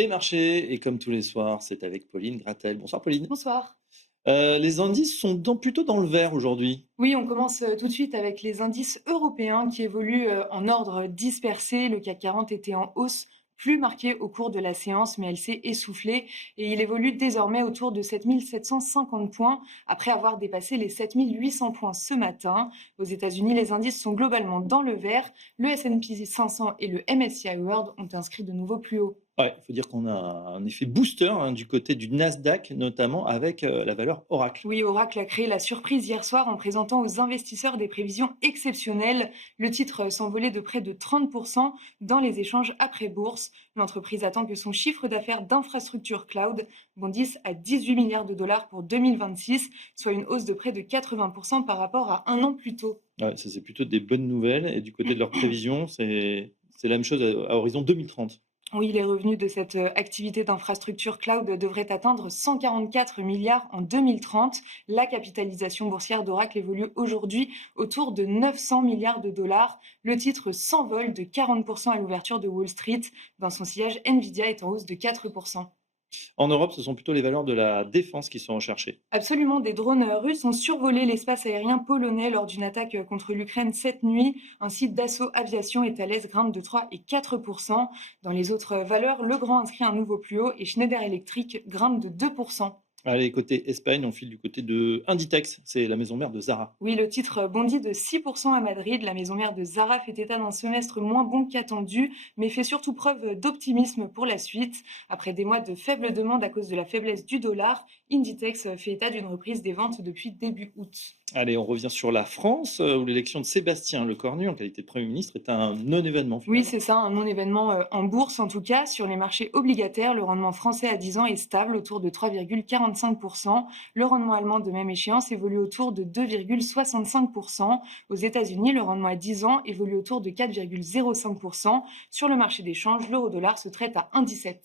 Les marchés, et comme tous les soirs, c'est avec Pauline Gratel. Bonsoir Pauline. Bonsoir. Les indices sont plutôt dans le vert aujourd'hui. Oui, on commence tout de suite avec les indices européens qui évoluent en ordre dispersé. Le CAC 40 était en hausse plus marquée au cours de la séance, mais elle s'est essoufflée et il évolue désormais autour de 7 750 points après avoir dépassé les 7 800 points ce matin. Aux États-Unis, les indices sont globalement dans le vert. Le S&P 500 et le MSCI World ont inscrit de nouveaux plus hauts. Ouais, il faut dire qu'on a un effet booster du côté du Nasdaq, notamment avec la valeur Oracle. Oui, Oracle a créé la surprise hier soir en présentant aux investisseurs des prévisions exceptionnelles. Le titre s'envolait de près de 30% dans les échanges après-bourse. L'entreprise attend que son chiffre d'affaires d'infrastructure cloud bondisse à 18 milliards de dollars pour 2026, soit une hausse de près de 80% par rapport à un an plus tôt. Ouais, ça, c'est plutôt des bonnes nouvelles. Et du côté de leurs prévisions, c'est la même chose à horizon 2030. Oui, les revenus de cette activité d'infrastructure cloud devraient atteindre 144 milliards en 2030. La capitalisation boursière d'Oracle évolue aujourd'hui autour de 900 milliards de dollars. Le titre s'envole de 40% à l'ouverture de Wall Street. Dans son siège, Nvidia est en hausse de 4%. En Europe, ce sont plutôt les valeurs de la défense qui sont recherchées. Absolument, des drones russes ont survolé l'espace aérien polonais lors d'une attaque contre l'Ukraine cette nuit. Un site d'assaut aviation et Thales grimpe de 3 et 4%. Dans les autres valeurs, Legrand inscrit un nouveau plus haut et Schneider Electric grimpe de 2%. Allez, côté Espagne, on file du côté de Inditex, c'est la maison mère de Zara. Oui, le titre bondit de 6% à Madrid. La maison mère de Zara fait état d'un semestre moins bon qu'attendu, mais fait surtout preuve d'optimisme pour la suite. Après des mois de faible demande à cause de la faiblesse du dollar, Inditex fait état d'une reprise des ventes depuis début août. Allez, on revient sur la France, où l'élection de Sébastien Lecornu en qualité de Premier ministre est un non-événement Oui, finalement. c'est ça, un non-événement en bourse en tout cas. Sur les marchés obligataires, le rendement français à 10 ans est stable autour de 3,45%. Le rendement allemand de même échéance évolue autour de 2,65%. Aux États-Unis, le rendement à 10 ans évolue autour de 4,05%. Sur le marché des changes, l'euro-dollar se traite à 1,17.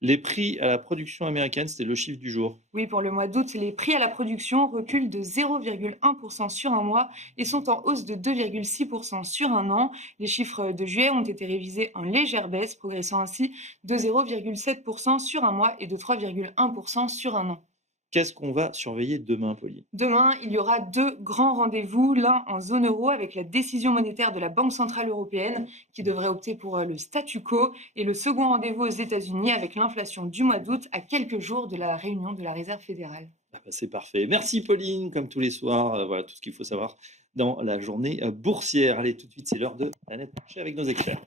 Les prix à la production américaine, c'était le chiffre du jour. Oui, pour le mois d'août, les prix à la production reculent de 0,1% sur un mois et sont en hausse de 2,6% sur un an. Les chiffres de juillet ont été révisés en légère baisse, progressant ainsi de 0,7% sur un mois et de 3,1% sur un an. Qu'est-ce qu'on va surveiller demain, Pauline? Demain, il y aura deux grands rendez-vous, l'un en zone euro avec la décision monétaire de la Banque centrale européenne qui devrait opter pour le statu quo et le second rendez-vous aux États-Unis avec l'inflation du mois d'août à quelques jours de la réunion de la Réserve fédérale. Ah bah, c'est parfait. Merci Pauline, comme tous les soirs, voilà tout ce qu'il faut savoir dans la journée boursière. Allez, tout de suite, c'est l'heure de Planète Marché avec nos experts.